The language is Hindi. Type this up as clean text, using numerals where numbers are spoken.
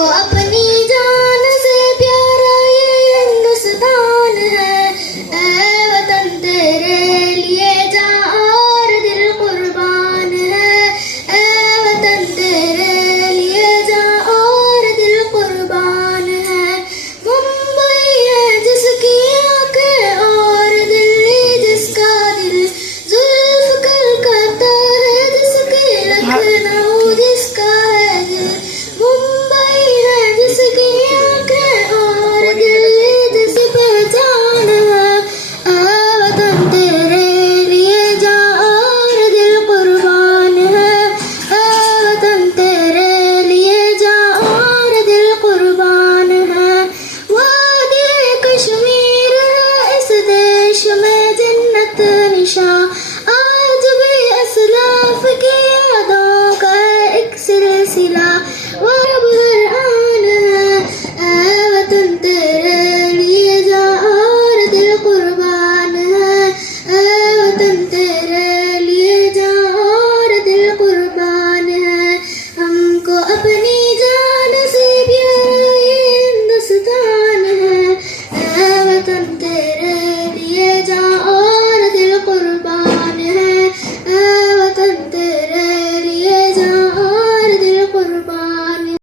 हमको अपनी जान से प्यारा ये हिंदुस्तान है। ऐ वतन तेरे लिए जान और दिल कुर्बान है। ऐ वतन तेरे लिए जान और दिल कुर्बान है। मुंबई है जिसकी आंखें और दिल्ली जिसका दिल, जुल्फ कलकत्ता है जिसकी लखनऊ जिसका है दिल। मुंबई है जिसकी आंखें और दिल्ली जिसकी पहचान है। ऐ वतन तेरे लिए जान और दिल कुर्बान है। ऐ वतन तेरे लिए जान और दिल कुर्बान है। वादी कश्मीर है इस देश में जन्नत निशा, आज भी असलाफ की यादों का एक सिलसिला वरब हर आन है। ऐ वतन तेरे लिए जान और दिल कुर्बान है। ऐ वतन तेरे लिए जान और दिल कुर्बान है। हमको अपनी